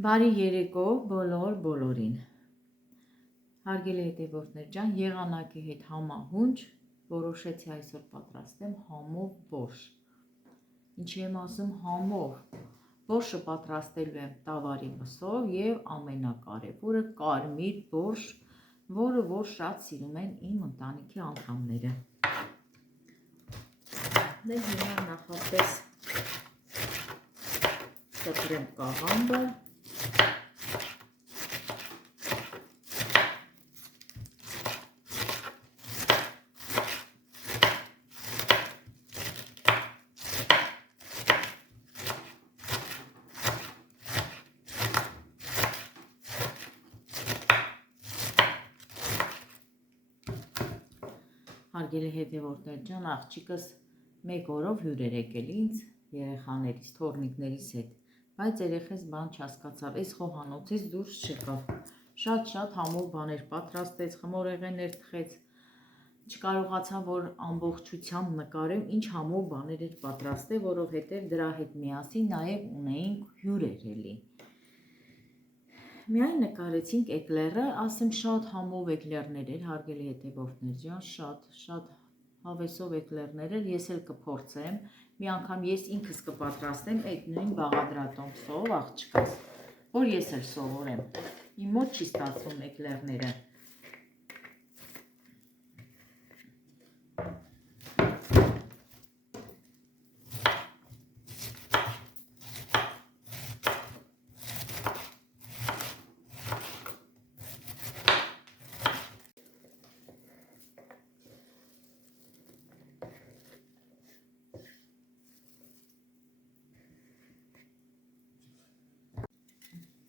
Բարի երեկո բոլորին։ Հարգելի հետևորդներ ջան, եղանակի հետ համահունչ որոշեցի այսօր պատրաստեմ համով բորշ։ Ինչի եմ ասում համով։ Բորշը պատրաստելու եմ տավարի մսով եւ ամենակարևորը կարմիր բորշ, որը որ շատ սիրում են իմ ընտանիքի անդամները։ Դե հիմա նախապես կտրեմ կաղամբը։ Հարգելի հետևորդներ ջան, աղջիկս 1 օրով հյուր էր եկել ինձ երեխաներից, թոռնիկներիս հետ, բայց երեխես բան չհասկացավ, այս խոհանոցից դուրս չեկավ, շատ համով բաներ պատրաստեց, խմորեղեններ թխեց, չկարողացա որ ամբողջությամբ նկարեմ, ինչ համով բաներ էր պատրաստել, որովհետև դրա հետ միասին նաև ունեինք հյուրեր էլի։ Միայն նկարեցինք էկլերը, ասեմ շատ համով էկլերներ էր, հարգելի հետևորդներ ջան, շատ հավեսով էկլերներ էր, ես էլ կփորձեմ, մի անգամ ես ինքս կպատրաստեմ այդ նույն բաղադրատոմսով աղջկաս, որ ես էլ սովորեմ, իմ մոտ չի ստացվում էկլերները։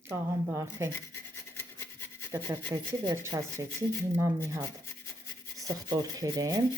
Կաղամբը արդեն կտրտեցի, վերջացրեցի, հիմա մի հատ սխտոր քերեմ։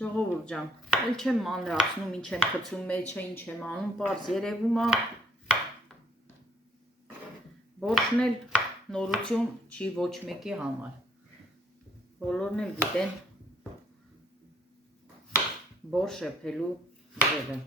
Ժողովուրդ ջան, էլ չեմ մանրացնում, ինչ եմ խցում մեջը, ինչ եմ անում, պարզ երևում է։ Բորշն էլ նորություն չի ոչ մեկի համար։ Բոլորն էլ գիտեն բորշ եփելու ձևը։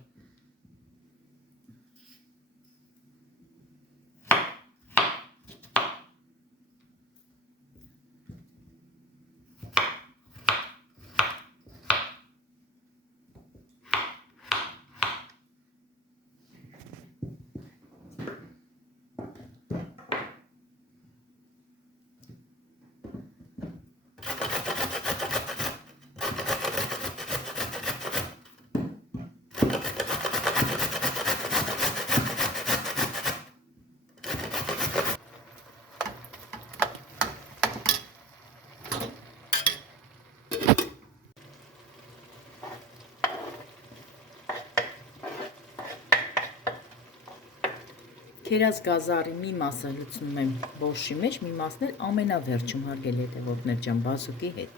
Քերած գազարի մի մասը լցնում եմ բորշի մեջ, մի մասն էլ ամենավերջում հարգելի հետևորդներ ջան, բազուկի հետ։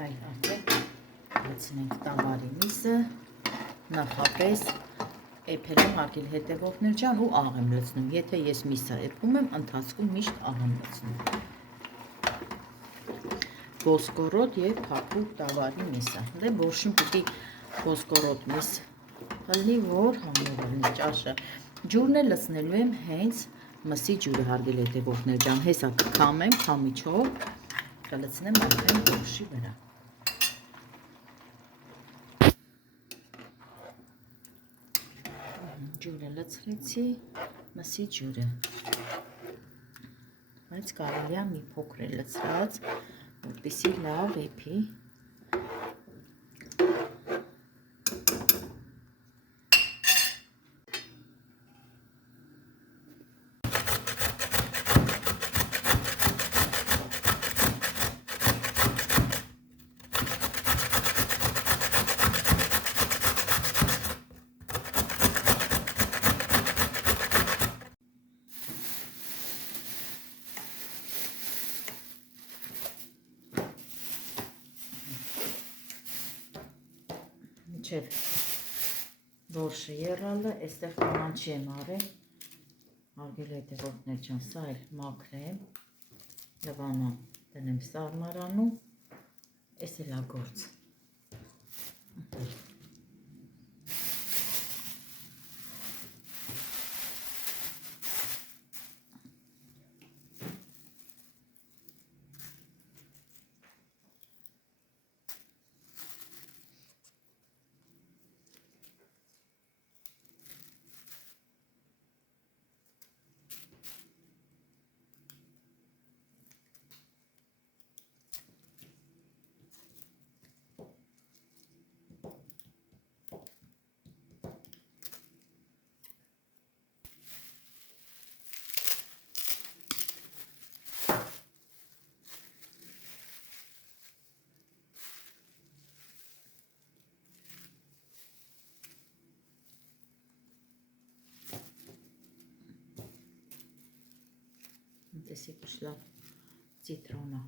Այ արդեն լցնենք տավարի միսը, նախապես էփել եմ հարգելի հետևորդներ ջան ու աղ եմ լցնում, եթե ես միսը էփում եմ, ընթացքում միշտ աղ եմ լցնում։ Ոսկորոտ եւ փափուկ տավարի միսը, դե բորշին պիտի ոսկորոտ միս լինի, որ համով լինի ճաշը։ Ջուրն էլ լցնելու եմ հենց մսի ջուրը հարգելի հետևորդներ ջան, հեսա կքամեմ քամիչով, կլցնեմ արդեն բորշի վրա։ Ջուրը լցրեցի, մսի ջուրը, բայց կարելի է մի փոքր լցրած, որպեսզի լավ էփի։ Մինչև բորշը եռալը, այստեղ կանաչի եմ արել, հարգելի հետևորդներ ջան, սա էլ մաքրեմ, լվանա դնեմ սարմարանում, այս էլ է գործ։ Տեսի պշլա ծիտրոնը։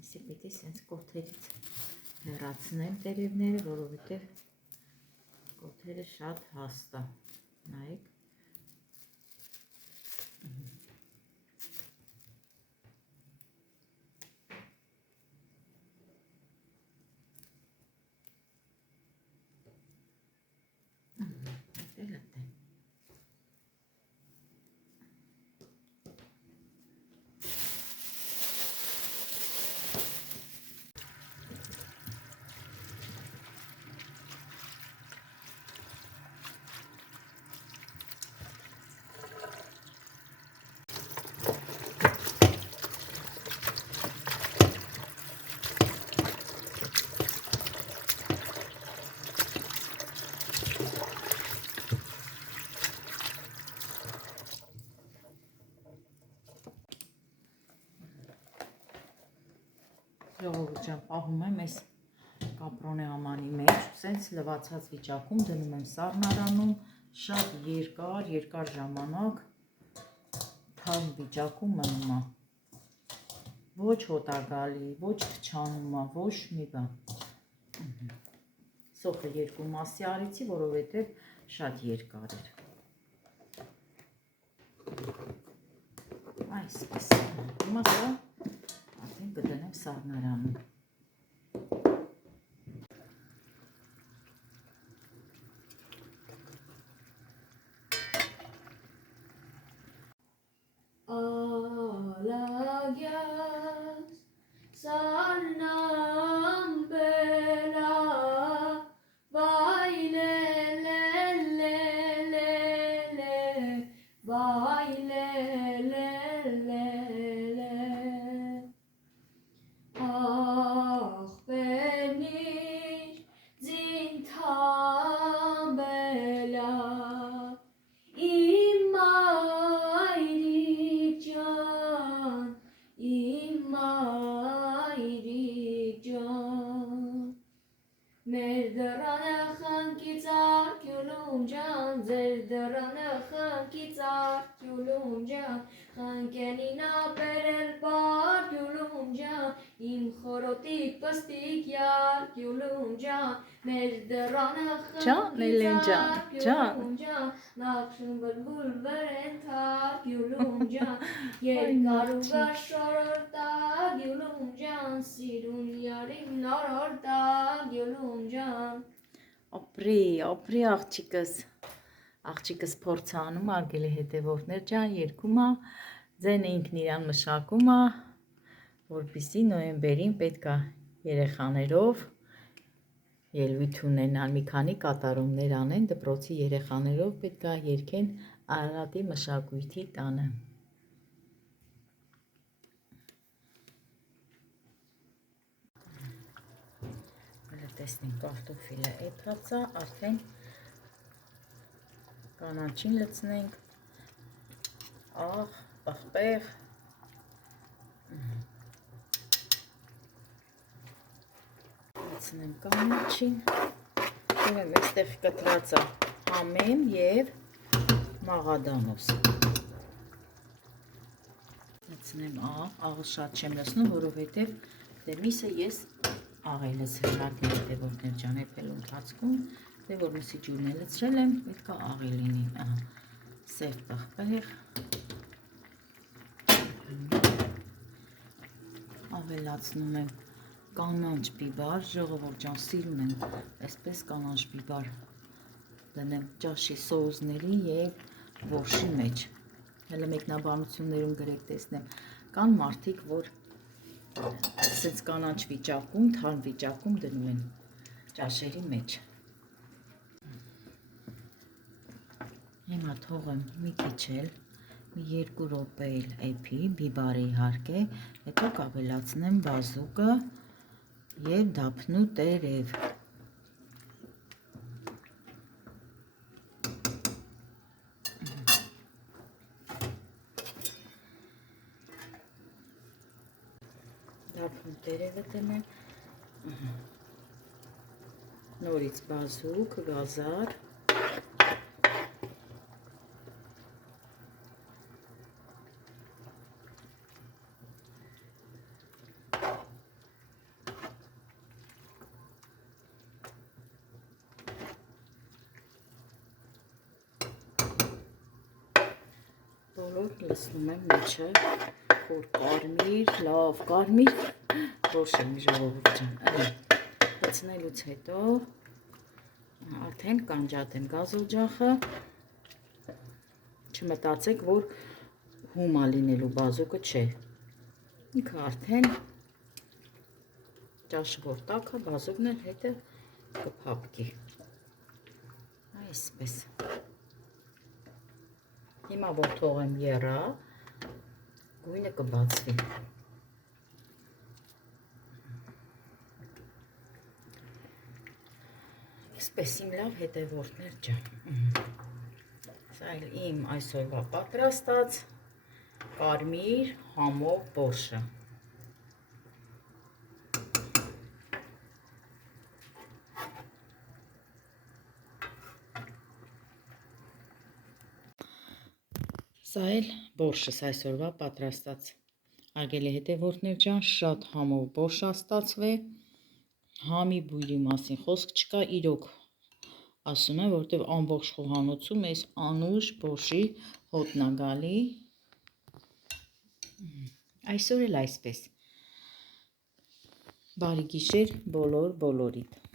Իսի պիտի սենց կոթերից հեռացնեմ տերևները, որովհետև կոթերը շատ հաստ է, նայեք։ Ժողովուրդ ջան, պահում եմ այս կապրոնե ամանի մեջ, սենց լվացած վիճակում դնում եմ սառնարանում, շատ երկար ժամանակ թարմ վիճակում մնում է, ոչ հոտագալի, ոչ փչանում է, ոչ մի բան։ Սոխը 2 մասի արեցի, որովհետև շատ երկար էր։ Այսպես, հիմա սա արդեն կդնեմ սառնարանում։ Can Elen can. Nakşın bülbül veren tar gülüm can. Yer karuga şororta gülüm can. Sirun yarim nororta gülüm can. Ապրի աղջիկս փորձանում արգելի հետևորդներ ջան երգում է, ձենը ինքն իրան մշակում է, որպեսզի նոյեմբերին պետք է երեխաներով ելույթ ունենան, մի քանի կատարումներ անեն, դպրոցի երեխաներով պետք է երգեն Արարատի մշակույթի տանը։ Տեսնենք կարտոֆիլը էթած է, արդեն կանաչին լցնենք, աղ, պղպեղ, լցնեմ կանաչին, ուրեմն այստեղ կտրած է համեմ և մաղադանոս, լցնեմ աղը շատ չեմ լցնում, որովհետև դե միսը ես աղ է լցրել արգել հետևորդներ ջան եփելու ընթացքում, դե որ մսի ջուրն է լցրել եմ, պետք է աղի լինի, սև պղպեղ, ավելացնում եմ կանաչ բիբար, ժողովուրդ ջան սիրուն եմ, այսպես կանաչ բիբար դնեմ ճաշի սոուսների և որշի մեջ, հələ մեկնաբանություններում գրեք տեսնեմ, կան մարդիկ, որ սենց կանաչ վիճակում, թարմ վիճակում դնում են ճաշերի մեջ։ Հիմա թողեմ մի քիչ էլ, մի 2 րոպե էլ էփի, բիբարը իհարկե, հետո կավելացնեմ բազուկը և դափնու տերև։ Դափնու տերևը դնեմ, նորից բազուկ, գազար, բոլոր լցնում եմ մեջը, խոր կարմիր, լավ կարմիր, որշեմ ժողովուրդ ջան, լցնելուց հետո արդեն կանջատեմ գազօջախը, չմտածեք, որ հում է լինելու բազուկը չէ, ինքը արդեն ճաշը որ տաք է, բազուկն էլ հետը կփափկի, այսպես, հիմա որ թողեմ եռա, գույնը կբացվի, այսպես իմ լավ հետևորդներ ջան, սա էլ իմ այսօրվա պատրաստած կարմիր համով բորշը, Սա էլ բորշս այսօրվա պատրաստած։ Արգելի հետևորդներ ջան, շատ համով բորշ ա ստացվել, համի բույրի մասին խոսք չկա, իրոք ասում եմ, որտեվ ամբողջ խոհանոցում այս անուշ բորշի հոտն ա գալի, այսօր էլ այսպես։ Բարի գիշեր բոլորիդ։